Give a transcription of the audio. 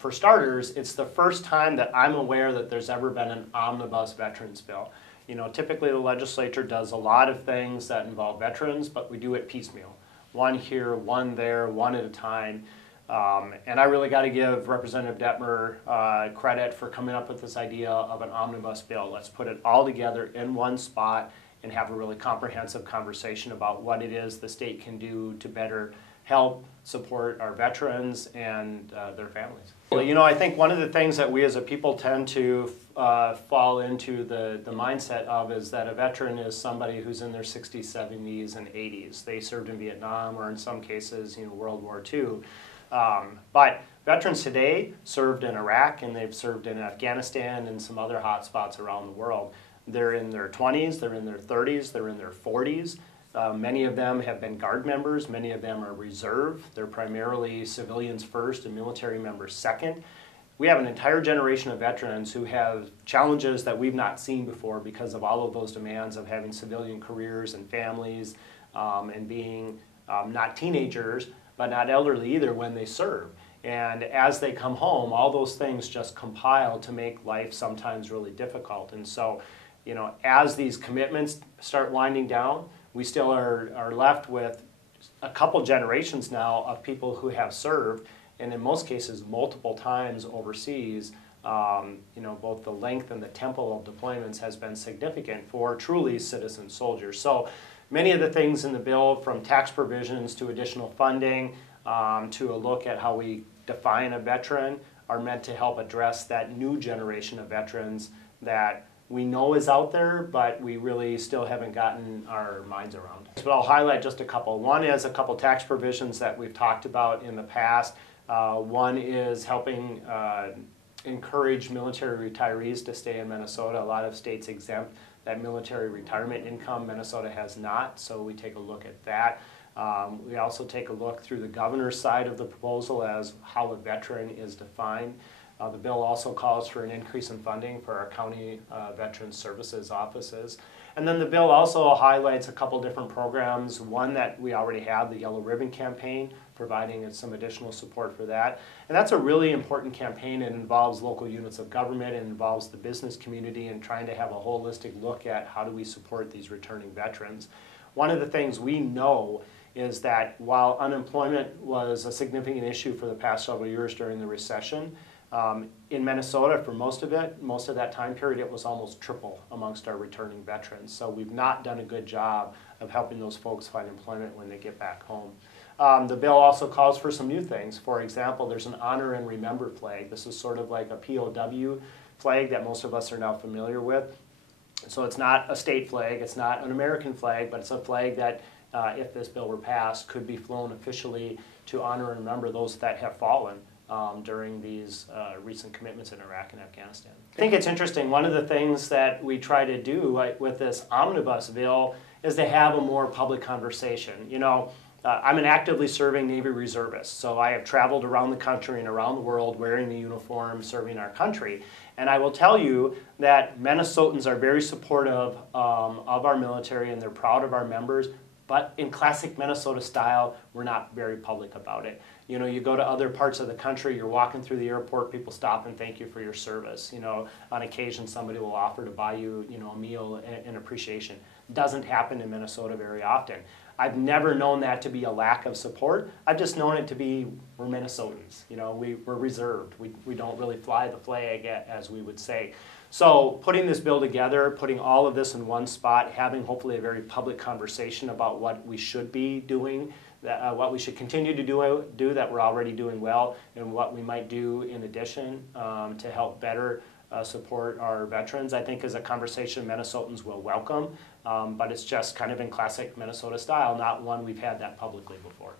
For starters, it's the first time that I'm aware that there's ever been an omnibus veterans bill. You know, typically the legislature does a lot of things that involve veterans, but we do it piecemeal. One here, one there, one at a time. And I really got to give Representative Detmer credit for coming up with this idea of an omnibus bill. Let's put it all together in one spot and have a really comprehensive conversation about what it is the state can do to better help support our veterans and their families. Well, you know, I think one of the things that we as a people tend to fall into the mindset of is that a veteran is somebody who's in their 60s, 70s, and 80s. They served in Vietnam or in some cases, you know, World War II. But veterans today served in Iraq and they've served in Afghanistan and some other hot spots around the world. They're in their 20s, they're in their 30s, they're in their 40s. Many of them have been Guard members, many of them are reserve. They're primarily civilians first and military members second. We have an entire generation of veterans who have challenges that we've not seen before because of all of those demands of having civilian careers and families and being not teenagers, but not elderly either when they serve. And as they come home, all those things just compile to make life sometimes really difficult. And so, you know, as these commitments start winding down, we still are left with a couple generations now of people who have served, and in most cases multiple times overseas. You know, both the length and the tempo of deployments has been significant for truly citizen soldiers. So many of the things in the bill, from tax provisions to additional funding to a look at how we define a veteran, are meant to help address that new generation of veterans that we know is out there, but we really still haven't gotten our minds around. But I'll highlight just a couple. One is a couple tax provisions that we've talked about in the past. One is helping encourage military retirees to stay in Minnesota. A lot of states exempt that military retirement income. Minnesota has not, so we take a look at that. We also take a look through the governor's side of the proposal as how a veteran is defined. The bill also calls for an increase in funding for our county veteran services offices. And then the bill also highlights a couple different programs. One that we already have, the Yellow Ribbon Campaign, providing some additional support for that. And that's a really important campaign. It involves local units of government, it involves the business community, and trying to have a holistic look at how do we support these returning veterans. One of the things we know is that while unemployment was a significant issue for the past several years during the recession, in Minnesota, for most of that time period, it was almost triple amongst our returning veterans. So we've not done a good job of helping those folks find employment when they get back home. The bill also calls for some new things. For example, there's an honor and remember flag. This is sort of like a POW flag that most of us are now familiar with. So it's not a state flag, it's not an American flag, but it's a flag that, if this bill were passed, could be flown officially to honor and remember those that have fallen during these recent commitments in Iraq and Afghanistan. I think it's interesting, one of the things that we try to do with this omnibus bill is to have a more public conversation. You know, I'm an actively serving Navy reservist, so I have traveled around the country and around the world wearing the uniform, serving our country. And I will tell you that Minnesotans are very supportive of our military and they're proud of our members, but in classic Minnesota style, we're not very public about it. You know, you go to other parts of the country, you're walking through the airport, people stop and thank you for your service. You know, on occasion somebody will offer to buy you, you know, a meal in appreciation. Doesn't happen in Minnesota very often. I've never known that to be a lack of support. I've just known it to be, we're Minnesotans. You know, we're reserved. We don't really fly the flag, as we would say. So putting this bill together, putting all of this in one spot, having hopefully a very public conversation about what we should be doing, what we should continue to do that we're already doing well, and what we might do in addition to help better support our veterans, I think is a conversation Minnesotans will welcome, but it's just kind of in classic Minnesota style, not one we've had that publicly before.